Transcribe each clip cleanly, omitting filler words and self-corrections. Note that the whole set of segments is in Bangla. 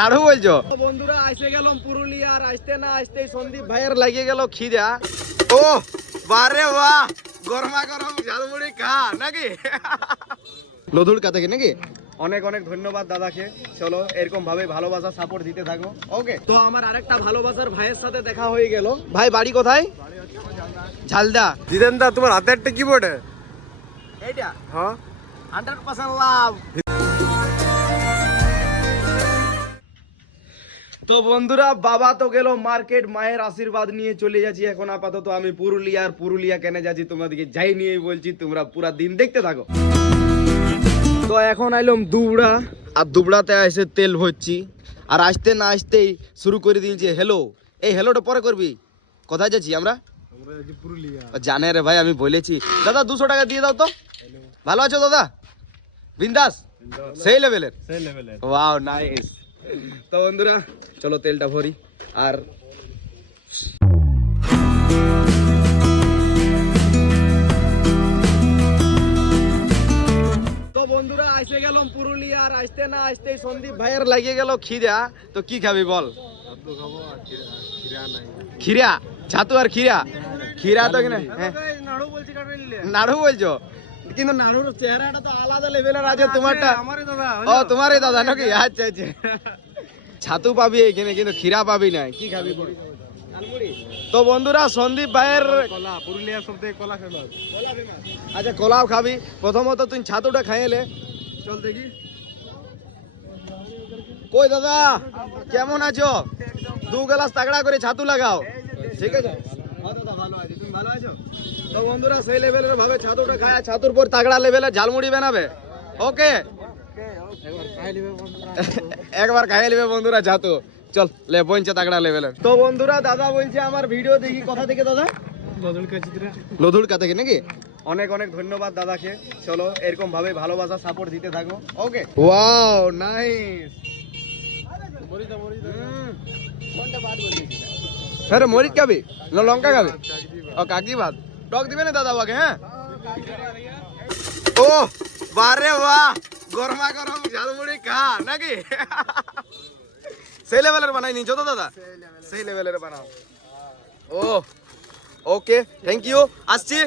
নাড়ু বলছো বন্ধুরা, আইসে গেলাম পুরুলিয়া, আর আসতে না আসতে সন্দীপ ভাইয়ের লাগিয়ে গেল খিদা। ও বারে বাহ, গরমা গরম ঝালমুড়ি খা নাকি লধুর কাছে নাকি। অনেক অনেক ধন্যবাদ দাদাকে। চলো এরকম ভাবে ভালোবাসা সাপোর্ট দিতে থাকো। ওকে, তো আমার আরেকটা ভালোবাসার ভাইয়ের সাথে দেখা হয়ে গেল। ভাই বাড়ি কোথায়? ঝালদা। জিতেন দা, তোমার হাতে একটা কিবোর্ড এইটা হ্যাঁ 100% লাভ। তো বন্ধুরা, বাবা তো গেল মার্কেট, মায়ের আশীর্বাদ নিয়ে চলে যাচ্ছি এখন আপাতত আমি পুরুলিয়া। আর পুরুলিয়া কেন যাচ্ছি তোমাদেরকে যাই নিয়ে বলছি, তোমরা পুরা দিন দেখতে থাকো। তো এখন আইলাম দুবড়া, আর দুবড়াতে এসে তেল ভরছি, আর আসতে না আসতেই শুরু করে দিয়েছি হ্যালো। এই হ্যালোটা পরে করবি। কোথায় যাচ্ছি আমরা? জানে রে ভাই, আমি বলেছি। দাদা 200 টাকা দিয়ে দাও তো। ভালো আছো দাদা? বিন্দাস, সেই লেভেলের। Wow nice. তো বন্ধুরা চলো তেলটা ভরি। আর তো বন্ধুরা আইসে গেলাম পুরুলিয়া, আর আসতে না আসতেই সন্দীপ ভাইয়ের লাগিয়ে গেল খিদা। তো কি খাবি বল? খিরা, ছাতু আর খিরা। খিরা তো কিনা নাড়ু বলছো, কিন্তু নাড়ুর চেহারাটা তো আলাদা লেভেলের আছে তোমারটা। ও তোমারই দাদা নাকি? আচ্ছা আচ্ছা। ছাতু পাবি এখানে, কিন্তু খিরা পাবি না। কি খাবি? তো বন্ধুরা সন্দীপ ভাইয়ের পুরুলিয়া সব থেকে কলা ফেমাস। আচ্ছা কলাও খাবি। প্রথমত তুই ছাতুটা খাইলে চল দেখি। কই দাদা কেমন আছো? 2 গ্লাস তাগড়া করে ছাতু লাগাও, ঠিক আছে? ভালো আছো? তো বন্ধুরা সেই লেভেলের ভাবে ছাতুটা খায়, ছাতুর পর তাগড়া লেভেলের ঝালমুড়ি বানাবে। ওকে, একবার খাইয়ে নেবে বন্ধুরা ছাতু। চল লে বইছে তাগড়া লেভেলের। তো বন্ধুরা দাদা বলছে আমার ভিডিও দেখি। কোথা থেকে দাদা? লধুর কাছে থেকে নাকি। অনেক অনেক ধন্যবাদ দাদাকে। চলো এরকম ভাবে ভালোবাসা সাপোর্ট দিতে থাকো। ওকে, ওয়াও নাইস। হ্যাঁ মরিচ খাবি না লঙ্কা খাবি? ও কাকি ভাত টক দিবে না দাদা বাকে? হ্যাঁ। ও বারে বাহ, গরমা গরম ঝালমুড়ি খা নাকি সেই লেভেলের বানাই নিছো তো দাদা? সেই লেভেলের বানাও। ও ওকে, থ্যাংক ইউ। আসছি।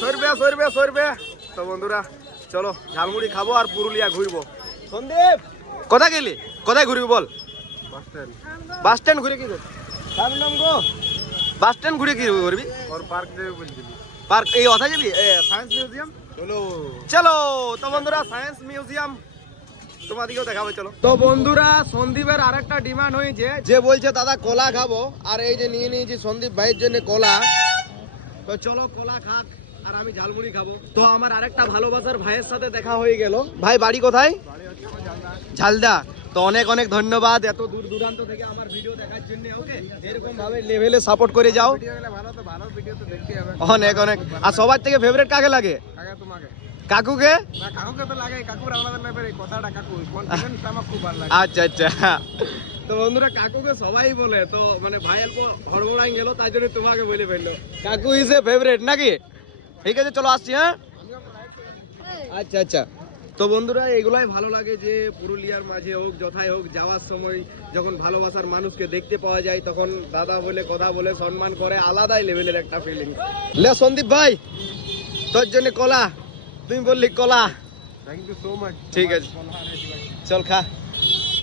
100 রুপিয়া। তো বন্ধুরা চলো ঝালমুড়ি খাবো আর পুরুলিয়া ঘুরবো। সন্দীপ কোথায় গেলি? কোথায় ঘুরবি বল? বাস স্ট্যান্ড ঘুরে কি করবি? বাস স্ট্যান্ড ঘুরে কি করবি? পার্ক এই কথা যাবি? সায়েন্স মিউজিয়াম চলো। তো বন্ধুরা সায়েন্স মিউজিয়াম তোমাদেরকেও দেখাবো। চলো। তো বন্ধুরা সন্দীপের আরেকটা ডিমান্ড হয়েছে, যে বলছে দাদা কলা খাবো, আর এই যে নিয়ে নিয়েছি সন্দীপ ভাইয়ের জন্য কলা। তো চলো কলা খাক আর আমি ঝালমুড়ি খাবো। তো আমার আরেকটা ভালোবাসার ভাইয়ের সাথে দেখা হয়ে গেল। ভাই বাড়ি কোথায়? ঝালদা। তো অনেক অনেক ধন্যবাদ এত দূর দূরান্ত থেকে আমার ভিডিও দেখার জন্য। ওকে, এরকম ভাবে লেভেলে সাপোর্ট করে যাও। অনেক অনেক। আর সবার থেকে ফেভারিট কাকে লাগে? কাকুকে। আচ্ছা আচ্ছা। তো বন্ধুরা কাকুকে সবাই বলে, তো মানে ভাই অল্প হড়বড়াই গেল, তাই জন্য তোমাকে বলে ফেললো। কাকু ইজ এ ফেভারিট নাকি? ঠিক আছে চলো আসছি। হ্যাঁ আচ্ছা আচ্ছা। তো বন্ধুরা এগুলাই ভালো লাগে, যে পুরুলিয়ার মাঝে হোক যথায় হোক যাওয়ার সময় যখন ভালোবাসার মানুষকে দেখতে পাওয়া যায়, তখন দাদা বলে কথা বলে সম্মান করে, আলাদাই লেভেলের একটা ফিলিং। লে সন্দীপ ভাই তোর জন্য কলা, তুমি বললি কলা। Thank you so much. ঠিক আছে চল খা।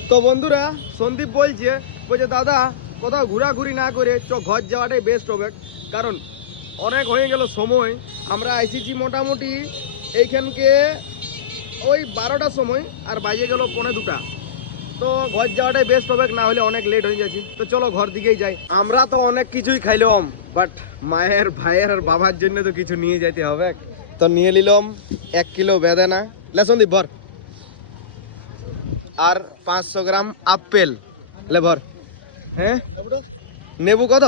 তো বন্ধুরা সন্দীপ বলছে দাদা কোথাও ঘোরাঘুরি না করে ঘর যাওয়াটাই বেস্ট হবে, কারণ অনেক হয়ে গেল সময়। আমরা এসেছি মোটামুটি এইখানকে ওই 12টার সময়, আর বাজে গেল 1:45। তো ঘর যাওয়াটাই বেস্ট হবে, না হলে অনেক লেট হয়ে যাচ্ছে। তো চলো ঘর দিকেই যাই। আমরা তো অনেক কিছুই খাইলাম, বাট মায়ের ভাইয়ের আর বাবার জন্য তো কিছু নিয়ে যেতে হবে। তো নিয়ে নিলাম 1 কিলো বেদানা, লে সন্দীপ ভর, আর 500 গ্রাম আপেল লে ভর। হ্যাঁ নেবু কত?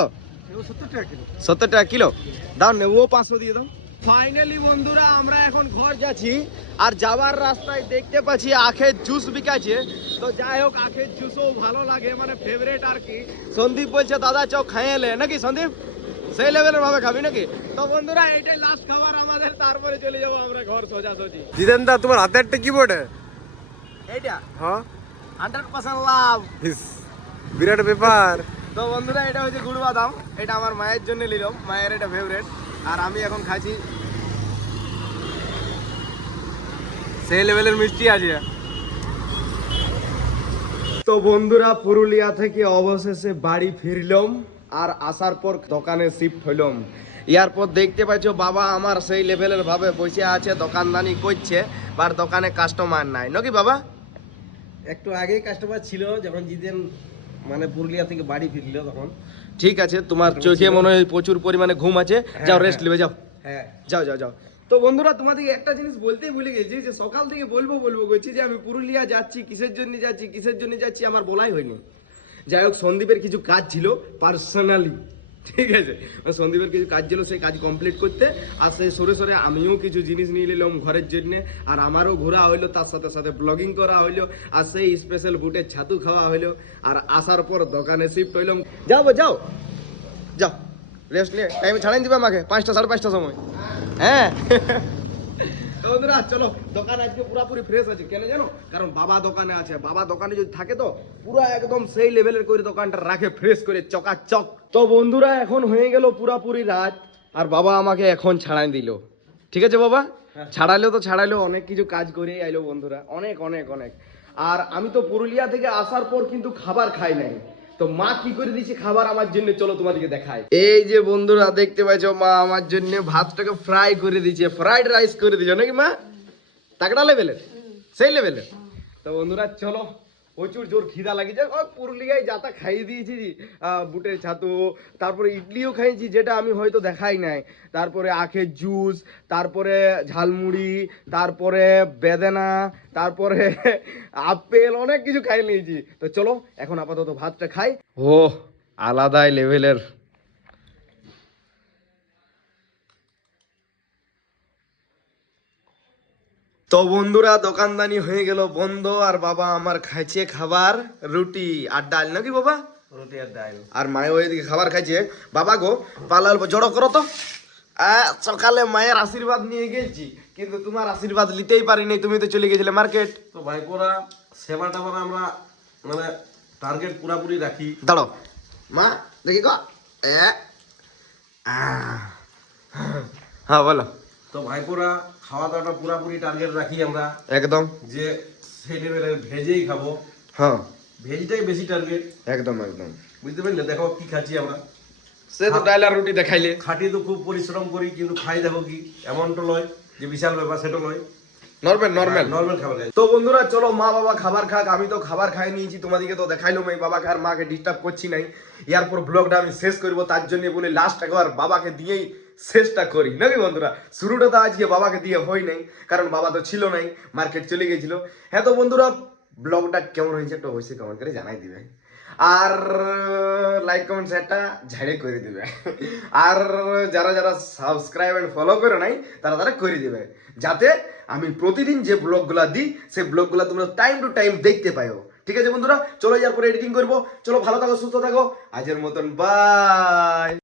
70 টাকা কিলো। দাও নেবুও 500 দিয়ে দাও। ফাইনালি বন্ধুরা আমরা এখন ঘর যাচ্ছি, আর যাওয়ার রাস্তায় দেখতে পাচ্ছি আখের জুস বিকাছে। তো যাই হোক আখের জুসও ভালো লাগে, মানে ফেভারিট আর কি। সন্দীপ বলছে দাদা চো খাইলে নাকি? সন্দীপ সেই লেভেলের ভাবে খাবি নাকি? তো বন্ধুরা এটাই লাস্ট খাবার আমাদের, তারপরে চলে যাবো আমরা ঘর সোজাসুজি। জিতেন দা, তোমার হাতে একটা কিবোর্ড এইটা হ্যাঁ 100% লাভ। ইস, বিরাট ব্যাপার। তো বন্ধুরা এটা হচ্ছে গুড় বাদাম, এটা আমার মায়ের জন্য নিলাম, মায়ের এটা ফেভারিট, আর আমি এখন খাচ্ছি। সেই লেভেলের মিষ্টি আছে। তো বন্ধুরা পুরুলিয়া থেকে অবশেষে বাড়ি ফিরলাম, আর আসার পর দোকানে শিফট হইলাম। এরপর দেখতে পাচ্ছ বাবা আমার সেই লেভেলের ভাবে বসে আছে, দোকানদানি করছে, আর দোকানে কাস্টমার নাই নাকি বাবা? একটু আগেই কাস্টমার ছিল যখন জিতেন মানে পুরুলিয়া থেকে বাড়ি ফিরলো তখন। ঠিক আছে, তোমার চোখে মনে হয় প্রচুর পরিমাণে ঘুম আছে, যাও রেস্ট নেবে, যাও হ্যাঁ যাও যাও যাও। তো বন্ধুরা তোমাদেরকে একটা জিনিস বলতেই ভুলে গেছি, যে সকাল থেকে বলবো করছি যে আমি পুরুলিয়া যাচ্ছি, কিসের জন্য যাচ্ছি আমার বলাই হয়নি। যাই হোক, সন্দীপের কিছু কাজ ছিল পার্সোনালি, ঠিক আছে, সন্দীপের কিছু কাজ ছিল, সেই কাজ কমপ্লিট করতে, আর সেই সরে সরে আমিও কিছু জিনিস নিয়ে নিলাম ঘরের জন্য, আর আমারও ঘোরা হইলো, তার সাথে সাথে ব্লগিং করা হইলো, আর সেই স্পেশাল বুটের ছাতু খাওয়া হইলো, আর আসার পর দোকানে শিফট হইলাম। যাও যাও যাও, রেস্ট নিয়ে টাইমে ছাড়াই দিবে আমাকে 5টা 5:30 সময়। হ্যাঁ তো বন্ধুরা চলো, দোকান আজকে পুরোপুরি ফ্রেশ আছে, কেন জানো? কারণ বাবা দোকানে আছে, বাবা দোকানে যদি থাকে তো পুরো একদম সেই লেভেলের করে দোকানটা রাখে, ফ্রেশ করে চকাচক। তো বন্ধুরা এখন হয়ে গেল পুরোপুরি রাত, আর বাবা আমাকে এখন ছাড়াই দিল। ঠিক আছে বাবা, ছাড়াইলো অনেক কিছু কাজ করে আইলো বন্ধুরা, অনেক অনেক অনেক। আর আমি তো পুরুলিয়া থেকে আসার পর কিন্তু খাবার খাই নাই, তো মা কি করে দিয়েছে খাবার আমার জন্য, চলো তোমাদেরকে দেখাই। এই যে বন্ধুরা দেখতে পাচ্ছ, মা আমার জন্য ভাতটাকে ফ্রাই করে দিয়েছে, ফ্রাইড রাইস করে দিয়েছে নাকি মা? তাকড়া লেভেলের, সেই লেভেলের। তো বন্ধুরা চলো, প্রচুর জোর খিদা লাগিয়েছে, পুরুলিয়ায় যাতা খাইয়ে দিয়েছি, বুটের ছাতু, তারপরে ইডলিও খাইয়েছি, যেটা আমি হয়তো দেখাই নাই, তারপরে আখের জুস, তারপরে ঝালমুড়ি, তারপরে বেদানা, তারপরে আপেল, অনেক কিছু খাই নিয়েছি। তো চলো এখন আপাতত ভাতটা খাই। ও আলাদাই লেভেলের। তো বন্ধুরা দোকানদানি হয়ে গেল বন্ধ, আর বাবা আমার খাইছে খাবার রুটি আর ডাল নাকি বাবা? রুটি আর ডাল। আর মায়ে ওইদিকে খাবার খাইছে। বাবা গো পালাল জড়ো করো তো। সকালে মায়ের আশীর্বাদ নিয়ে গেছি, কিন্তু তোমার আশীর্বাদ নিতেই পারিনি, তুমি তো চলে গেছিলে মার্কেট। তো ভাইপোরা সেবাটা আমরা মানে টার্গেট পুরাপুরি রাখি। দাঁড়ো মা, দেখি গো। হ্যাঁ বলো। তো ভাইপোরা খাওয়া দাওয়াটা পুরাপুরি টার্গেট রাখি আমরা, একদম যে সেই লেভেলের ভেজেই খাবো। হ্যাঁ ভেজটাই বেশি টার্গেট, একদম একদম। বুঝতে পারলে? দেখো কি খাচ্ছি আমরা, সে তো ডাল আর রুটি দেখাইলে। খাটি তো খুব পরিশ্রম করি, কিন্তু খাই দেখো কি, এমন তো নয় যে বিশাল ব্যাপার, সেটা নয়, নরমাল নর্মাল খাবার খাই। তো বন্ধুরা চলো, মা বাবা খাবার খাক, আমি তো খাবার খাই নিয়েছি, তোমাদেরকে তো দেখাইলাম, এই বাবাকে আর মাকে ডিস্টার্ব করছি নাই। এরপর ব্লগটা আমি শেষ করবো, তার জন্য বলে লাস্ট একবার বাবাকে দিয়েই শেষটা করি নাকি বন্ধুরা। শুরুটা তো আজকে বাবাকে দিয়ে হয় নাই, কারণ বাবা তো ছিল নাই, মার্কেট চলে গেছিল। হ্যাঁ তো বন্ধুরা, ব্লগটা কেমন হয়েছে একটু অবশ্যই কমেন্ট করে জানাই দিবে, আর লাইক কমেন্ট শেয়ারটা ঝাড়ে করে দিবে, আর যারা যারা সাবস্ক্রাইব এন্ড ফলো করে নাই তারা তারা করে দিবে, যাতে আমি প্রতিদিন যে ব্লগগুলা দিই সেই ব্লগগুলা তোমরা টাইম টু টাইম দেখতে পাও। ঠিক আছে বন্ধুরা, চলো যার পরে এডিটিং করবো। চলো ভালো থাকো, সুস্থ থাকো, আজের মতন বাই।